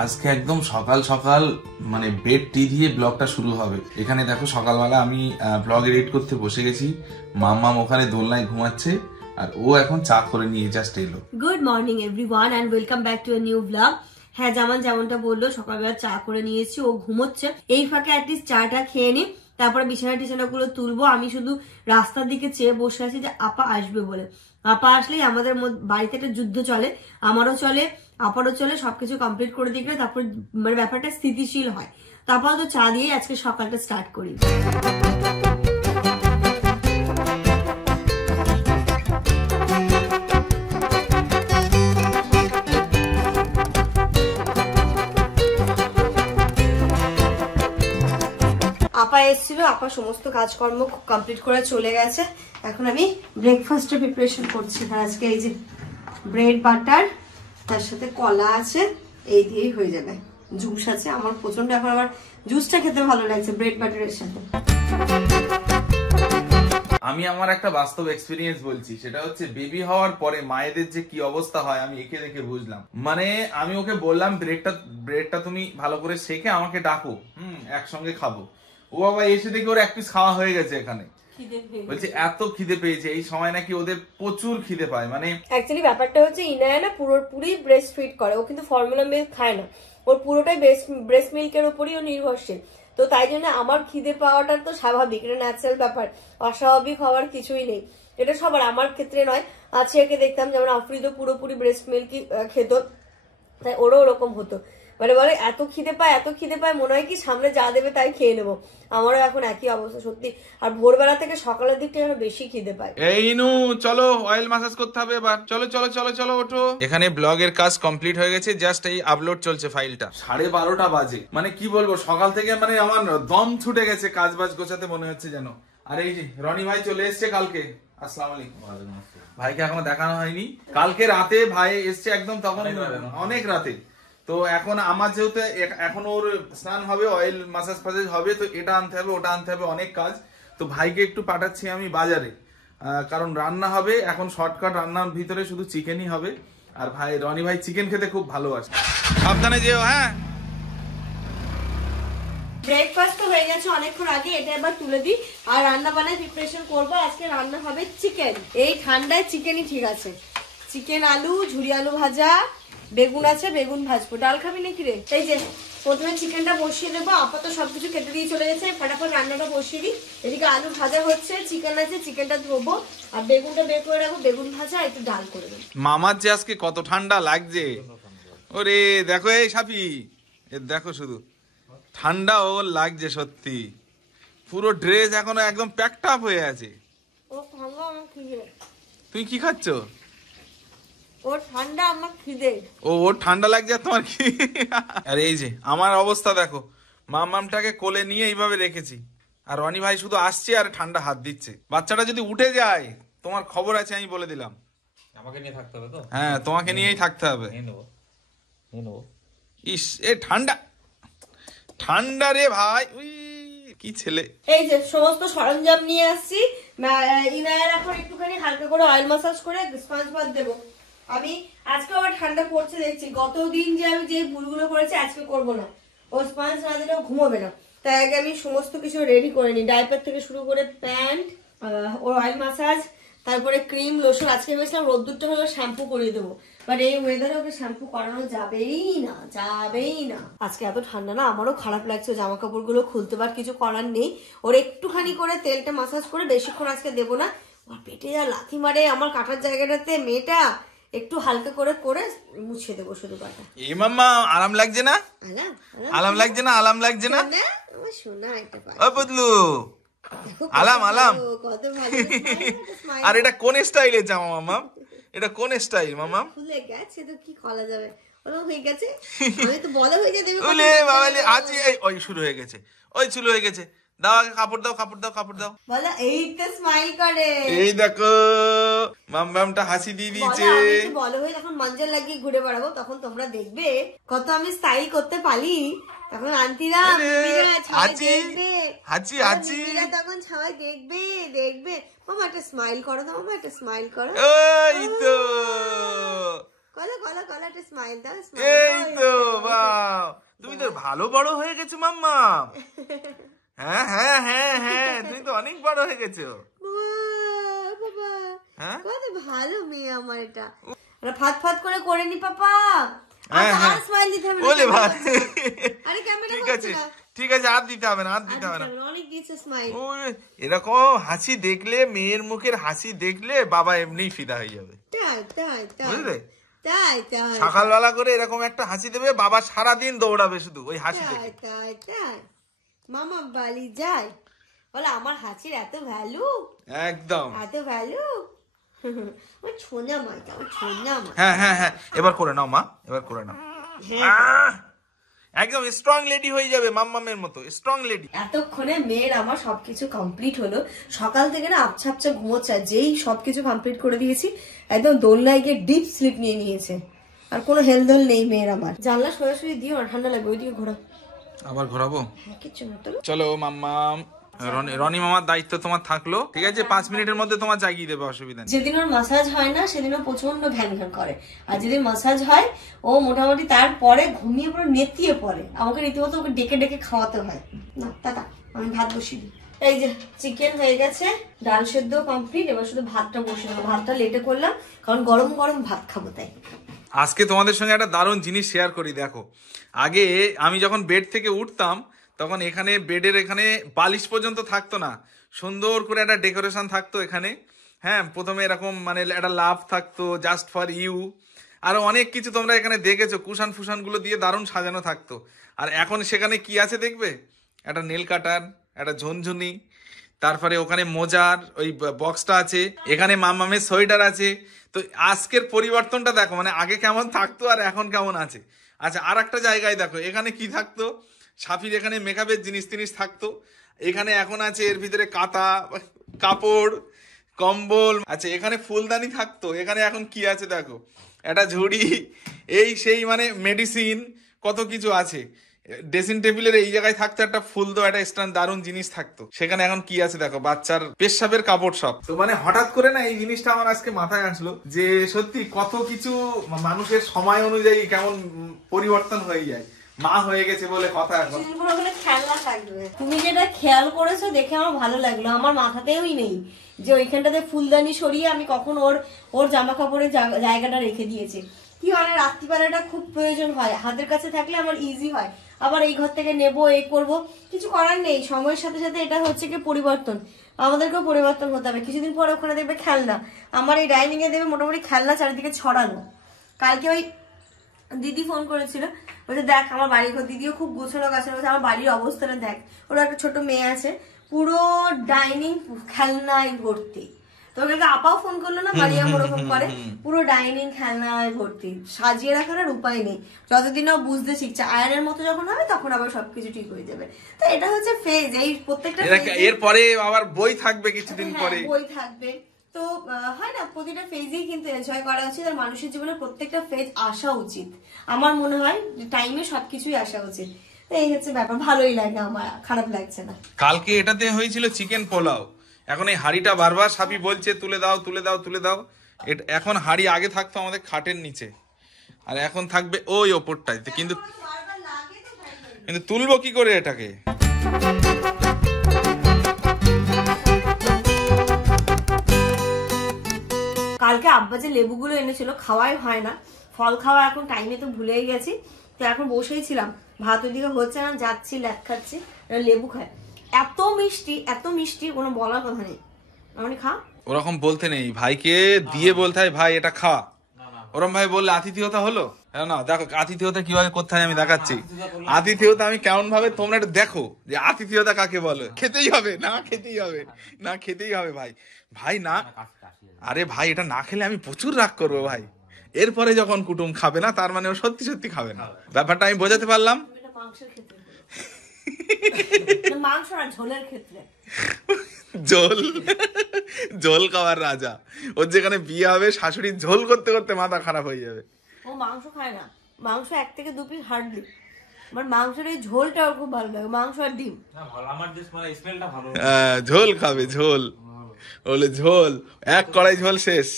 আজকে একদম সকাল সকাল মানে বেড টি দিয়ে ব্লগটা শুরু হবে। এখানে দেখো সকালবেলা আমি ব্লগ এডিট করতে বসে গেছি, মাম্মাম ওখানে দোলনায় ঘুমাচ্ছে আর ও এখন চা করে নিয়ে জাস্ট এলো। Good morning everyone and welcome back to a new blog. হ্যাঁ, যেমনটা বললো সকালবেলা চা করে নিয়েছি, ও ঘুমোচ্ছে। এই ফাঁকে অ্যাটলিস্ট চাটা খেয়ে নি, তারপরে বিছানা গুলো তুলবো। আমি শুধু রাস্তার দিকে চেয়ে বসে আছি যে আপা আসবে বলে। আপা আসলেই আমাদের বাড়িতে একটা যুদ্ধ চলে, আমারও চলে, আপারও চলে। সবকিছু কমপ্লিট করে দিলে তারপর মানে ব্যাপারটা স্থিতিশীল হয়। তারপর তো চা দিয়ে আজকে সকালটা স্টার্ট করি। আপা এসেছিল, আপা সমস্ত কাজকর্ম কমপ্লিট করে চলে গেছে। এখন আমি ব্রেকফাস্টের প্রিপারেশন করছি। আজকে এই যে ব্রেড বাটার, তার সাথে কলা আছে, এই দিয়েই হয়ে যাবে। জুস আছে, আমার প্রচন্ড এখন আবার জুসটা খেতে ভালো লাগছে ব্রেড বাটারের সাথে। আমি আমার একটা বাস্তব এক্সপিরিয়েন্স বলছি, সেটা হচ্ছে বেবি হওয়ার পরে মায়েদের যে কি অবস্থা হয় আমি একে দেখে বুঝলাম। মানে আমি ওকে বললাম ব্রেডটা তুমি ভালো করে শেখে আমাকে ডাকো, একসঙ্গে খাবো। ও বাবা এসে দেখে ওর এক পিস খাওয়া হয়ে গেছে। এখানে বলছে এত খিদে পেয়েছে। এই সময় নাকি ওদের প্রচুর খিদে পায়। মানে অ্যাকচুয়ালি ব্যাপারটা হচ্ছে ইনায়া না পুরোপুরি ব্রেস্ট ফিড করে, ও কিন্তু ফর্মুলা মিল্ক খায় না, ওর পুরোটাই ব্রেস্ট মিল্কের উপরই ও নির্ভরশীল। তো তাই জন্য আমার খিদে পাওয়াটা তো স্বাভাবিক, এটা ন্যাচারাল ব্যাপার, অস্বাভাবিক হওয়ার কিছুই নেই। এটা সবার, আমার ক্ষেত্রে নয়। আছে একে দেখতাম যেমন আফ্রিদও পুরোপুরি ব্রেস্ট মিল্কই খেত, তাই ওরও ওরকম হতো। মানে বলে এত খিদে পায় মনে হয় কি সামনে যা দেবে তাই খেয়ে নেবো। আমারও এখন একই অবস্থা সত্যি। আর ভোরবেলা থেকে সকালের দিকটা যেন বেশি খিদে পায়। এই নু চলো অয়েল মাসাজ করতে হবে এবার। চলো চলো চলো চলো ওঠো। এখানে ব্লগের কাজ কমপ্লিট হয়ে গেছে, জাস্ট এই আপলোড চলছে ফাইলটা। 12:30 বাজে। মানে কি বলবো, সকাল থেকে মানে আমার দম ছুটে গেছে কাজ বাজ গোছাতে মনে হচ্ছে যেন। আর এই যে রনি ভাই চলে এসছে কালকে। আসসালামু আলাইকুম। ভাইকে এখনো দেখানো হয়নি। কালকে রাতে ভাই এসছে একদম, তখন অনেক রাতে। তো এখন আমার যেহেতু এখন ওর স্নান হবে, অয়েল মাসাজ ফাসাজ হবে, তো এটা আনতে হবে ওটা আনতে হবে, অনেক কাজ। তো ভাইকে একটু পাঠাচ্ছি আমি বাজারে, কারণ রান্না হবে এখন শর্টকাট। রান্নার ভিতরে শুধু চিকেনই হবে। আর ভাই রনি ভাই চিকেন খেতে খুব ভালোবাসে। সাবধানে যেও। হ্যাঁ, ব্রেকফাস্ট তো হয়ে গেছে অনেকক্ষণ আগে, এটা এবার তুলে দিই আর রান্না বান্নার প্রিপারেশন করবো। আজকে রান্না হবে চিকেন। এই ঠান্ডায় চিকেনই ঠিক আছে। চিকেন, আলু, ঝুরি আলু ভাজা, বেগুন আছে, বেগুন ভাজবো। ডাল খাবি নাকি রে? এই যে প্রথমে চিকেনটা বসিয়ে দেবো। আপাতত সবকিছু কেটে দিয়ে চলে গেছে, ফটাফট রান্নাটা বসিয়ে দিই। এদিকে আলু ভাজা হচ্ছে, চিকেন আছে, চিকেনটা ধোবো আর বেগুনটা বের করে রাখবো। বেগুন ভাজা একটু ডাল করে দেবো। মামার যে আজকে কত ঠান্ডা লাগছে। ওরে দেখো এই সাপি, দেখো শুধু ঠান্ডা ও লাগছে সত্যি। পুরো ড্রেস এখনো একদম প্যাকড আপ হয়ে আছে। ও ঠান্ডা, আমার খিদে। তুই কি খাচ্ছ? ওর ঠান্ডা, আমার খিদে। ওর ঠান্ডা লাগছে তোমার কি? আর এই যে আমার অবস্থা দেখো, মামটাকে কোলে নিয়ে এইভাবে রেখেছি, আর রনি ভাই শুধু আসছে আর ঠান্ডা হাত দিচ্ছে। বাচ্চাটা যদি উঠে যায় তোমার খবর আছে, আমি বলে দিলাম। আমাকে নিয়ে থাকতে হবে তো? হ্যাঁ, তোমাকে নিয়েই থাকতে হবে। ইস, এ ঠান্ডা ঠান্ডা রে ভাই, উই কি ছেলে। এই যে সমস্ত সরঞ্জাম নিয়ে আসছি। ইনায়ার এখন একটুখানি হালকা করে অয়েল মাসাজ করে স্পঞ্জ বাথ দেবো। আমি আজকে আবার ঠান্ডা পড়ছে দেখছি, গতদিন যে আমি যে ভুলগুলো করেছি আজকে করবো না। ও স্পঞ্জ না দিলেও ঘুমোবে না, তাই আগে আমি সমস্ত কিছু রেডি করে নিই। ডাইপার থেকে শুরু করে প্যান্ট, ওর অয়েল মাসাজ, তারপরে ক্রিম, লোশন। আজকে ভেবেছিলাম রোদ্দুরটা হলো শ্যাম্পু করিয়ে দেবো, বাট এই ওয়েদারে ওকে শ্যাম্পু করানো যাবেই না। আজকে এত ঠান্ডা না, আমারও খারাপ লাগছে। জামা কাপড় গুলো খুলতে পার, কিছু করার নেই। ওর একটুখানি করে তেলটা মাসাজ করে, বেশিক্ষণ আজকে দেবো না। ওর পেটে যা লাথি মারে আমার কাটার জায়গাটাতে, মেয়েটা একটু হালকা করে করে মুছে দেবো শুধু কাটা। এ মাম্মা আরাম লাগছে না? আরাম লাগছে না? আরাম লাগছে না? আমার সোনা এটা ও বদলু, আলাম আলাম। কত ভালো। আর এটা কোন স্টাইলের জামা মামা? এটা কোন স্টাইল মামা? খুলে গেছে তো কি করা যাবে, ওরা হয়ে গেছে। আমি তো বলা হয়ে যায় দেবে। ওলে বাবালে আজি ওই শুরু হয়ে গেছে, ওই শুরু হয়ে গেছে। দাও আগে কাপড় দাও, কাপড় দাও, কাপড় দাও। বলা এই তো স্মাইল করে। এই দেখো মামটা হাসি দিয়ে দিয়েছে। বলো হয়ে যখন মঞ্জল লাগিয়ে ঘুরে বেড়াবো তখন তোমরা দেখবে কত আমি স্টাইল করতে পারি। তখন আন্টিরা দেখবে, হাঁচি হাঁচি তখন সবাই দেখবে। মামা একটা স্মাইল করো তো, মামা একটা স্মাইল করো। এই তো কলো একটা স্মাইল দাও। এই তো বাহ, তো ভালো বড় হয়ে গেছো মাম্মা। হ্যাঁ হ্যাঁ হ্যাঁ হ্যাঁ, তুমি তো অনেক বড় হয়ে গেছো। বাবা হ্যাঁ কত ভালো মেয়ে আমার এটা। ফাত ফাত করে নি পাপা। আর স্মাইল দিতে হবে না। ওলে ভাই, আরে ক্যামেরা ঠিক আছে ঠিক আছে, আর দিতে হবে না, আর দিতে হবে না। অনেক দিয়েছে স্মাইল। এরকম হাসি দেখলে, মেয়ের মুখের হাসি দেখলে বাবা এমনিই ফিদা হয়ে যাবে। তাই তাই তাই বুঝলে? তাই তাই সকালবেলা করে এরকম একটা হাসি দেবে, বাবা সারাদিন দৌড়াবে শুধু ওই হাসি দেখে। তাই তাই মামা বালি যায় বলে আমার হাসির এত ভ্যালু, একদম এত ভ্যালু। আমার ছোনা মা, আমার ছোনা মা। হ্যাঁ হ্যাঁ হ্যাঁ, এবার করে নাও মা, এবার করে নাও। একদম স্ট্রং লেডি হয়ে যাবে মাম্মামের মতো, স্ট্রং লেডি। এতক্ষণে মেয়ের আমার সবকিছু কমপ্লিট হলো। সকাল থেকে না আবছা আবছা ঘুমোচ্ছে, যেই সবকিছু কমপ্লিট করে দিয়েছি একদম দোলনায় গিয়ে ডিপ স্লিপ নিয়ে নিয়েছে। আর কোনো হেলদোল নেই মেয়ের আমার। জানলা সোজাসুজি দিও, ঠান্ডা লাগবে, ওইদিকে ঘোরা। আবার ঘোরাবো? হ্যাঁ কিচ্ছু না। চলো মাম্মাম, রনি মামার দায়িত্ব তোমার থাকলো, ঠিক আছে? 5 মিনিটের মধ্যে তোমার জাগিয়ে দেবে, অসুবিধা নেই। যেদিন ওর মাসাজ হয় না সেদিন ও প্রচন্ড ঘ্যান ঘ্যান করে, আর যেদিন মাসাজ হয় ও মোটামুটি তারপরে ঘুমিয়ে পুরো নেতিয়ে পড়ে। আমাকে রীতিমতো ওকে ডেকে ডেকে খাওয়াতে হয়। না টাটা, আমি ভাত বসিয়ে দিই। এই যে চিকেন হয়ে গেছে, ডাল সেদ্ধ কমপ্লিট, এবার শুধু ভাতটা বসিয়ে দেবো। ভাতটা লেটে করলাম কারণ গরম গরম ভাত খাবো তাই। আজকে তোমাদের সঙ্গে একটা দারুণ জিনিস শেয়ার করি। দেখো, আগে আমি যখন বেড থেকে উঠতাম তখন এখানে বেডের এখানে বালিশ পর্যন্ত থাকতো না, সুন্দর করে একটা ডেকোরেশন থাকতো এখানে। হ্যাঁ, প্রথমে এরকম মানে একটা লাভ থাকতো, জাস্ট ফর ইউ, আরো অনেক কিছু তোমরা এখানে দেখেছো, কুশান ফুসান গুলো দিয়ে দারুণ সাজানো থাকতো। আর এখন সেখানে কি আছে দেখবে, একটা নেল কাটার, একটা ঝুনঝুনি, তারপরে ওখানে মোজার ওই বক্সটা আছে, এখানে মামামের সোয়েটার আছে। তো আজকের পরিবর্তনটা দেখো, মানে আগে কেমন থাকতো আর এখন কেমন আছে। আচ্ছা, আর একটা জায়গায় দেখো, এখানে কি থাকতো, সাফির এখানে মেকআপের জিনিস টিনিস থাকতো, এখানে এখন আছে এর ভিতরে কাঁথা, কাপড়, কম্বল। আচ্ছা, এখানে ফুলদানি থাকতো, এখানে এখন কি আছে দেখো, একটা ঝুড়ি, এই সেই মানে মেডিসিন, কত কিছু আছে। ড্রেসিং টেবিলের এই জায়গায় থাকতো একটা ফুল দো, একটা স্ট্যান্ড, দারুণ জিনিস থাকতো। সেখানে এখন কি আছে দেখো, বাচ্চার পেশাবের কাপড় সব। তো মানে হঠাৎ করে না এই জিনিসটা আমার আজকে মাথায় আসলো যে সত্যি কত কিছু মানুষের সময় অনুযায়ী কেমন পরিবর্তন হয়ে যায়। মা হয়ে গেছে বলে কথা, এখন খেলনা থাকবে। তুমি যেটা খেয়াল করেছো দেখে আমার ভালো লাগলো, আমার মাথাতেই নেই যে ওইখানটাতে ফুলদানি সরিয়ে আমি কখন ওর জামা কাপড়ের জায়গাটা রেখে দিয়েছি। কি হয় না, রাত্রিবেলাটা খুব প্রয়োজন হয়, হাতের কাছে থাকলে আমার ইজি হয়। আবার এই ঘর থেকে নেবো, এই করবো, কিছু করার নেই। সময়ের সাথে সাথে এটা হচ্ছে কি পরিবর্তন, আমাদেরকেও পরিবর্তন হতে হবে। কিছুদিন পরে ওখানে দেখবে খেলনা, আমার এই ডাইনিং এ দেবে মোটামুটি খেলনা চারিদিকে ছড়ানো। কালকে ওই দিদি ফোন করেছিল, বলছে দেখ আমার বাড়ির ঘর, দিদিও খুব গোছানো গাছানো, আমার বাড়ির অবস্থাটা দেখ। ওর একটা ছোট মেয়ে আছে, পুরো ডাইনিং খেলনায় ভর্তি। তো ওকে আপাও ফোন করলো না, মারিয়াম ওরকম করে, পুরো ডাইনিং খেলনায় ভর্তি, সাজিয়ে রাখার আর উপায় নেই। যতদিন ও বুঝতে শিখছে, আয়নের মতো যখন হবে তখন আবার সবকিছু ঠিক হয়ে যাবে। তো এটা হচ্ছে ফেজ, এই প্রত্যেকটা এরপরে আবার বই থাকবে কিছুদিন পরে, বই থাকবে। তো হয় না, প্রতিটা ফেজেই কিন্তু এনজয় করা উচিত, আর মানুষের জীবনে প্রত্যেকটা ফেজ আসা উচিত। আমার মনে হয় টাইমে সবকিছুই আসা উচিত। তো এই হচ্ছে ব্যাপার, ভালোই লাগে আমার, খারাপ লাগছে না। কালকে এটাতে হয়েছিল চিকেন পোলাও, এখন এই হাঁড়িটা বারবার সাপি বলছে তুলে দাও তুলে দাও তুলে দাও। এখন হাঁড়ি আগে থাকতো আমাদের খাটের নিচে, আর এখন থাকবে ওই ওপরটায়। কিন্তু তুলবো কি করে এটাকে? কালকে আব্বা যে লেবুগুলো এনেছিল খাওয়াই হয় না, ফল খাওয়া এখন টাইমে তো ভুলেই গেছি। তো এখন বসেই ছিলাম, ভাত ওইদিকে হচ্ছে না, যাচ্ছি ল্যাক খাচ্ছি, লেবু খায়। এত মিষ্টি কোনো বলার কথা নেই। মানে খা, ওরকম বলতে নেই, ভাইকে দিয়ে বলতে হয় ভাই এটা খা। ওরম ভাই বললে আতিথেয়তা হলো না। দেখো আতিথেয়তা কিভাবে করতে হয় আমি দেখাচ্ছি। আতিথেয়তা আমি কেমন ভাবে, তোমরা একটু দেখো যে আতিথেয়তা কাকে বলে। খেতেই হবে, না খেতেই হবে, না খেতেই হবে ভাই। ভাই না, আরে ভাই এটা না খেলে আমি প্রচুর রাগ করবো ভাই। এরপরে যখন কুটুম খাবে না তার মানে ও সত্যি সত্যি খাবে না। ব্যাপারটা আমি বোঝাতে পারলাম? মাংস না ঝোলের ক্ষেত্রে, ঝোল খাওয়ার রাজা। ওর যেখানে বিয়ে হবে শাশুড়ির ঝোল করতে করতে মাথা খারাপ হয়ে যাবে। ও মাংস খায় না, মাংস 1 থেকে 2 পিস হার্ডলি। আমার মাংসের এই ঝোলটা ওর খুব ভালো লাগে, মাংস আর ডিম। ঝোল খাবে, ঝোল। বলে ঝোল, এক কড়াই ঝোল শেষ।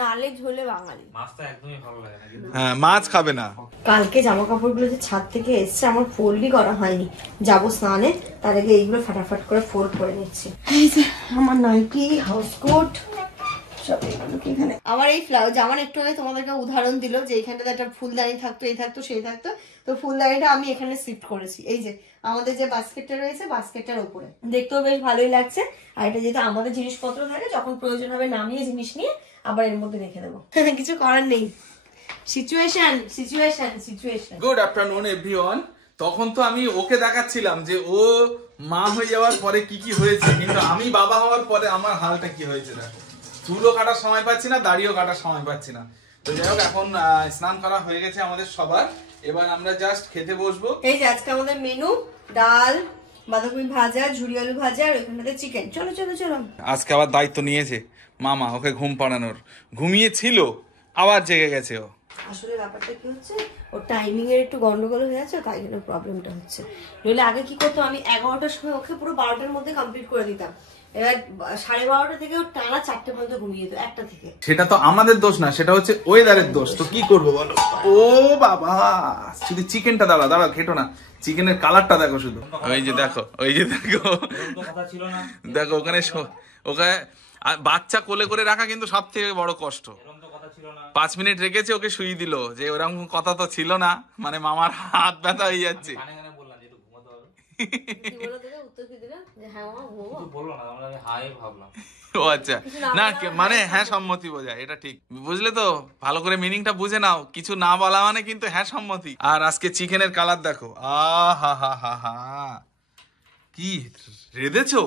নালে ঝোলে বাঙালি। মাছটা একদমই ভালো লাগে না কিন্তু। হ্যাঁ, মাছ খাবে না। কালকে জামা কাপড়গুলো যে ছাদ থেকে এসছে আমার ফোল্ডই করা হয়নি, যাবো স্নানে, তার আগে এইগুলো ফাটাফাট করে ফোল্ড করে নিচ্ছি। এই যে আমার নাইটি, হাউস কোট সব এখানে। আমার এই জামার একটু আগে তোমাদেরকে উদাহরণ দিল যে এইখানটাতে একটা ফুলদানি থাকতো, এই থাকতো সেই থাকতো, তো ফুলদানিটা আমি এখানে শিফট করেছি। এই যে আমাদের যে বাস্কেটটা রয়েছে বাস্কেটটার উপরে, দেখতেও বেশ ভালোই লাগছে। আর এটা যেহেতু আমাদের জিনিসপত্র থাকে, যখন প্রয়োজন হবে নামিয়ে জিনিস নিয়ে আবার এর মধ্যে রেখে দেবো। কিছু করার নেই, সিচুয়েশন। Good afternoon everyone. তখন তো আমি ওকে দেখাচ্ছিলাম যে ও মা হয়ে যাওয়ার পরে কি কি হয়েছে, কিন্তু আমি বাবা হওয়ার পরে আমার হালটা কি হয়েছে দেখো। চুলও কাটার সময় পাচ্ছি না, দাড়িও কাটার সময় পাচ্ছি না। তো যাই হোক, এখন স্নান করা হয়ে গেছে আমাদের সবার, এবার আমরা জাস্ট খেতে বসবো। এই যে আজকে আমাদের মেনু ডাল, বাঁধাকপি ভাজা, ঝুরি আলু ভাজা, আর ওইখানটাতে চিকেন। চলো চলো চলো। আজকে আবার দায়িত্ব নিয়েছে মামা ওকে ঘুম পাড়ানোর। ঘুমিয়েছিল, আবার জেগে গেছে ও। আসলে ব্যাপারটা কি হচ্ছে, ওর টাইমিং এর একটু গন্ডগোল হয়ে আছে, তাই জন্য প্রবলেমটা হচ্ছে। নইলে আগে কি করতো, আমি 11টার সময় ওকে পুরো 12টার মধ্যে কমপ্লিট করে দিতাম। এবার 12:30 থেকে ও টানা 4টে পর্যন্ত ঘুমিয়ে যেত, 1টা থেকে। সেটা তো আমাদের দোষ না, সেটা হচ্ছে ওয়েদারের দোষ। তো কি করবো বলো? ও বাবা, শুধু চিকেনটা দাঁড়া খেটো না, চিকেনের কালারটা দেখো শুধু। ওই যে দেখো, দেখো ওখানে বাচ্চা কোলে করে রাখা কিন্তু সব থেকে বড় কষ্ট। 5 মিনিট রেখেছে, ওকে শুয়ে দিল, যে ওরকম কথা তো ছিল না, মানে মামার হাত ব্যথা হয়ে যাচ্ছে। ও আচ্ছা, না মানে হ্যাঁ সম্মতি বোঝায়, এটা ঠিক, বুঝলে তো? ভালো করে মিনিংটা বুঝে নাও, কিছু না বলা মানে কিন্তু হ্যাঁ সম্মতি। আর আজকে চিকেনের কালার দেখো, আহা হা হা হা, কি রেঁধেছো?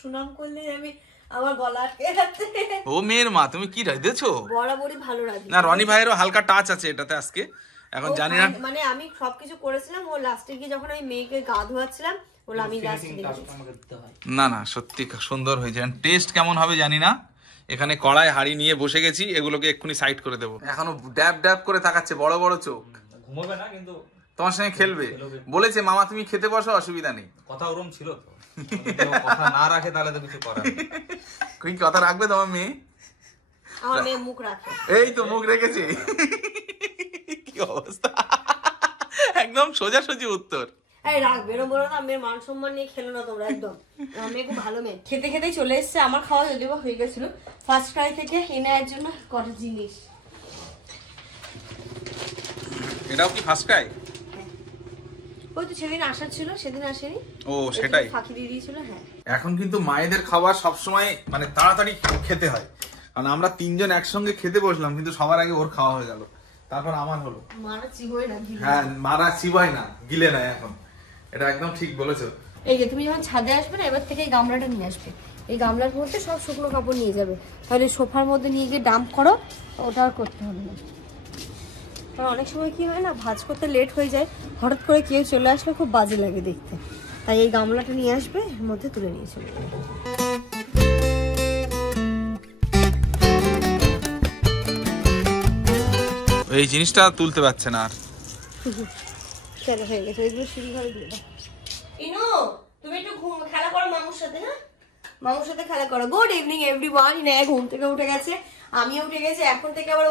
সুনাম করলে আমি আমার গলা আটকে যাচ্ছে। ও মেয়ের মা, তুমি কি রেঁধেছো? বরাবরই ভালো রাঁধি। না, রনি ভাইয়েরও হালকা টাচ আছে এটাতে আজকে, এখন জানি না। মানে আমি সবকিছু করেছিলাম, ও লাস্টে গিয়ে যখন আমি মেয়েকে গা ধোয়াচ্ছিলাম, বলে আমি লাস্টে না না, সত্যি সুন্দর হয়েছে। টেস্ট কেমন হবে জানি না। এখানে কড়াই হাঁড়ি নিয়ে বসে গেছি, এগুলোকে এক্ষুনি সাইড করে দেবো। এখনো ড্যাব ড্যাব করে তাকাচ্ছে, বড় বড় চোখ। ঘুমাবে না কিন্তু তোমার সঙ্গে খেলবে বলেছে। মামা তুমি খেতে বসো, অসুবিধা নেই। কথা ওরম ছিল তো, কথা না রাখে তাহলে তো কিছু করার নেই। কি কথা রাখবে তোমার মেয়ে? আমার মেয়ে মুখ রাখে। এই তো মুখ রেখেছে। কি অবস্থা, একদম সোজাসুজি উত্তর। এই রাখবে এরকম বলো না, মেয়ের মান সম্মান নিয়ে খেলো না তোমরা একদম। আমার মেয়ে খুব ভালো মেয়ে। খেতে খেতেই চলে এসছে, আমার খাওয়া যদিও হয়ে গেছিল। ফার্স্ট ক্রাই থেকে এনার জন্য কত জিনিস। এটাও কি ফার্স্ট ক্রাই? ওই তো সেদিন আসার ছিল, সেদিন আসেনি। ও সেটাই ফাঁকি দিয়ে দিয়েছিল। হ্যাঁ, এখন কিন্তু মায়েদের খাবার সবসময় মানে তাড়াতাড়ি খেতে হয়, কারণ আমরা 3 জন একসঙ্গে খেতে বসলাম, কিন্তু সবার আগে ওর খাওয়া হয়ে গেল, তারপর আমার হলো। মারা চিবোয় না, হ্যাঁ মারা চিবায় না, গিলে না এখন। এটা একদম ঠিক বলেছো। এই যে তুমি যখন ছাদে আসবে না, এবার থেকে এই গামলাটা নিয়ে আসবে। এই গামলার মধ্যে সব শুকনো কাপড় নিয়ে যাবে, তাহলে সোফার মধ্যে নিয়ে গিয়ে ডাম্প করো, ওটা আর করতে হবে না। কারণ অনেক সময় কি হয় না, ভাঁজ করতে লেট হয়ে যায়, হঠাৎ করে কেউ চলে আসলে খুব বাজে লাগে দেখতে। তাই এই গামলাটা নিয়ে আসবে, এর মধ্যে তুলে নিয়ে চলে যাবে। এই জিনিসটা তুলতে পারছে না আর। চলো হয়ে গেছে, এগুলো সিঁড়ি ঘরে দিয়ে দাও। ইনু তুমি একটু খেলা করো মামুর সাথে। হ্যাঁ, মামুর সাথে খেলা করো। Good evening everyone. ইনা ঘুম থেকে উঠে গেছে, আমিও উঠে গেছি। এখন থেকে আবার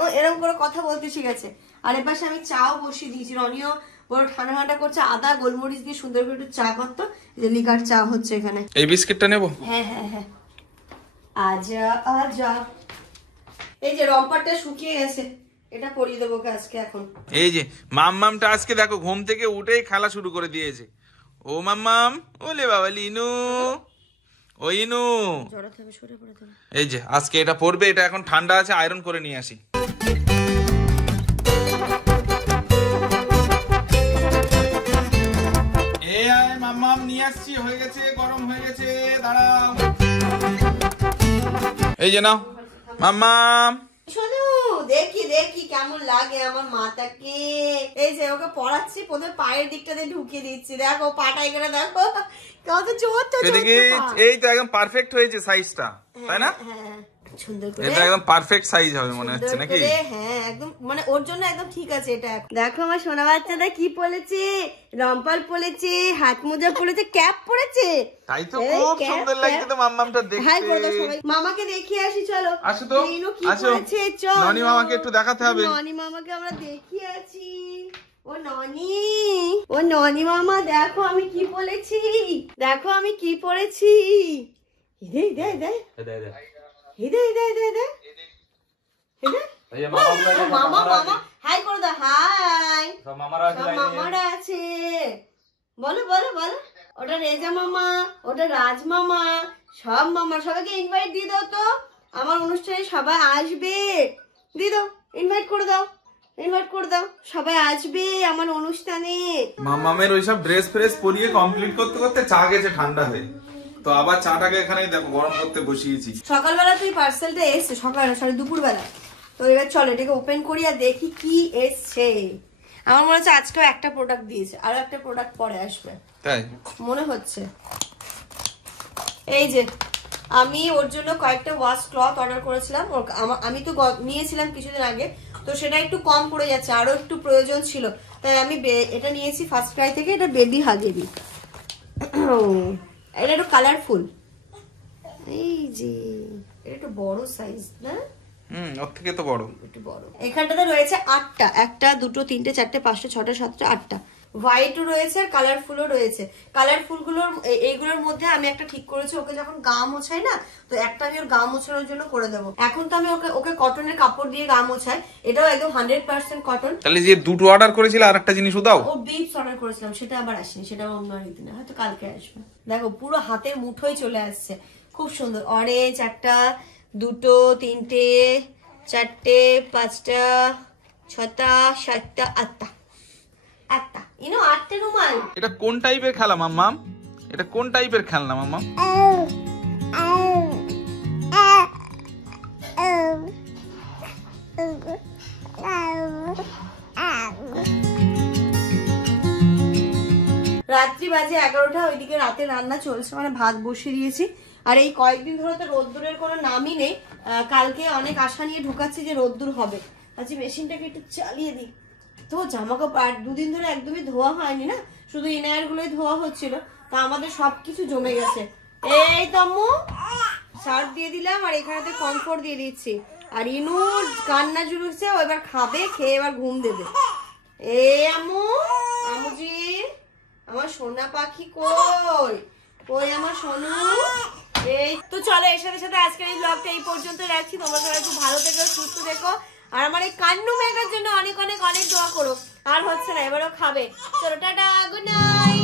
ও এরকম করে কথা বলতে শিখেছে। আর এর পাশে আমি চাও বসিয়ে দিয়েছি। রনিও বড় ঠান্ডা ঠান্ডা করছে, আদা গোলমরিচ দিয়ে সুন্দর করে একটু চা করতো। যে লিকার চা হচ্ছে এখানে। এই বিস্কিটটা নেবো? হ্যাঁ হ্যাঁ হ্যাঁ, আজা আজা। এই যে রম্পারটা শুকিয়ে গেছে, এটা পরিয়ে দেবো আজকে। এখন এই যে মাম্মামটা আজকে দেখো ঘুম থেকে উঠেই খেলা শুরু করে দিয়েছে। ও মাম্মাম, ওলে বাবা লিনু, ও ইনু। এই যে আজকে এটা পরবে, এটা এখন ঠান্ডা আছে, আয়রন করে নিয়ে আসি। এই মাম্মাম নিয়ে আসছি, হয়ে গেছে, গরম হয়ে গেছে, দাঁড়াও। এই যে নাও মাম্মাম। শোনো, দেখি দেখি কেমন লাগে আমার মাটাকে। এই যে ওকে পড়াচ্ছি, প্রথমে পায়ের দিকটাতে ঢুকিয়ে দিচ্ছি। দেখো পাটা এখানে দেখো, কত ছোট ছোট। এই তো একদম পারফেক্ট হয়েছে সাইজটা, তাই না? হ্যাঁ, সুন্দর করে এটা একদম পারফেক্ট সাইজ হবে মনে হচ্ছে নাকি? হ্যাঁ একদম, মানে ওর জন্য একদম ঠিক আছে এটা। দেখো আমার সোনা বাচ্চাটা কি পরেছে, রম্পাল পরেছে, হাত মোজা পরেছে, ক্যাপ পরেছে। তাই তো খুব সুন্দর লাগছে তো মাম্মামটা দেখতে। হাই করে দাও সবাই, মামাকে দেখিয়ে আসি চলো। আসো তো, রিনু কি আসো। পরেছে চলো, ননি মামাকে একটু দেখাতে হবে। ননি মামাকে আমরা দেখিয়ে আছি। ও ননি মামা দেখো আমি কি পরেছি, দেখো আমি কি পরেছি। দে দে দে দে দে দে দে। মামা মামা হাই করে দাও, হাই। সব মামারা আছে, বলো বলো বলো। ওটা রেজা মামা, ওটা রাজ মামা, সব মামা। সবাইকে ইনভাইট দিয়ে দাও তো, আমার অনুষ্ঠানে সবাই আসবে। দিয়ে দাও, ইনভাইট করে দাও, ইনভাইট করে দাও, সবাই আসবে আমার অনুষ্ঠানে। মামামের ওইসব ড্রেস ফ্রেস পরিয়ে কমপ্লিট করতে করতে চা গেছে ঠান্ডা হয়ে, তো আবার চাটাকে এখানে দেখো গরম করতে বসিয়েছি। সকালবেলা তুই পার্সেলটা এসছে, সকাল সরি দুপুরবেলা। তো এবার চলো এটাকে ওপেন করি আর দেখি কি এসছে। আমার মনে হচ্ছে আজকেও একটা প্রোডাক্ট দিয়েছে, আরো একটা প্রোডাক্ট পরে আসবে তাই মনে হচ্ছে। এই যে আমি ওর জন্য কয়েকটা ওয়াশ ক্লথ অর্ডার করেছিলাম, আমি তো নিয়েছিলাম কিছুদিন আগে, তো সেটা একটু কম পড়ে যাচ্ছে, আরো একটু প্রয়োজন ছিল, তাই আমি এটা নিয়েছি ফার্স্ট ক্রাই থেকে। এটা বেবি হাগেবি, এটা একটু কালারফুল। এই যে এটা একটু বড় সাইজ না? ওর থেকে তো বড়, একটু বড়। এখানটাতে রয়েছে 8টা, 1টা 2টো 3টে 4টে 5টা 6টা 7টা 8টা। হোয়াইটও রয়েছে আর কালারফুলও রয়েছে। কালারফুল গুলোর এইগুলোর মধ্যে আমি একটা ঠিক করেছি, ওকে যখন গা মোছাই না, তো একটা আমি ওর গা মোছানোর জন্য করে দেবো। এখন তো আমি ওকে কটনের কাপড় দিয়ে গা মোছাই, এটাও একদম 100% কটন। তাহলে যে দুটো অর্ডার করেছিল আর একটা জিনিসও দাও। ও বিপস অর্ডার করেছিলাম, সেটা আবার আসেনি, সেটা অন্য দিনে হয়তো কালকে আসবে। দেখো পুরো হাতের মুঠোই চলে আসছে, খুব সুন্দর। অরেঞ্জ, 1টা 2টো 3টে 4টে 5টা 6টা 7টা 8টা 8টা, 8টে রুমাল। এটা কোন টাইপের খেলা মাম্মাম? এটা কোন টাইপের খেলনা মাম্মাম? রাত্রি বাজে 11টা, ওইদিকে রাতে রান্না চলছে, মানে ভাত বসিয়ে দিয়েছি। আর এই কয়েকদিন ধরে তো রোদ্দুরের কোনো নামই নেই। কালকে অনেক আশা নিয়ে ঢুকাচ্ছি যে রোদ্দুর হবে। আজকে মেশিনটাকে একটু চালিয়ে দিই। তো জামা কাপড় আর দুদিন ধরে একদমই ধোয়া হয়নি না, শুধু ইনার গুলোই ধোয়া হচ্ছিল, তা আমাদের সবকিছু জমে গেছে। এই তম্মু সার্ফ দিয়ে দিলাম, আর এখানেতে কমফোর্ট দিয়ে দিচ্ছি। আর ইনু কান্না জুড়েছে, ও এবার খাবে, খেয়ে এবার ঘুম দেবে। আম্মু, আমুজি আমার সোনা পাখি কই, কই আমার সোনু। এই তো চলো, এর সাথে সাথে আজকের এই ব্লগটা এই পর্যন্ত রাখছি। তোমরা সবাই খুব ভালো থেকো, সুস্থ থেকো, আর আমার এই কান্নু মেয়েটার জন্য অনেক অনেক অনেক দোয়া করো। আর হচ্ছে না, এবারও খাবে। চলো টাটা, গুড নাইট।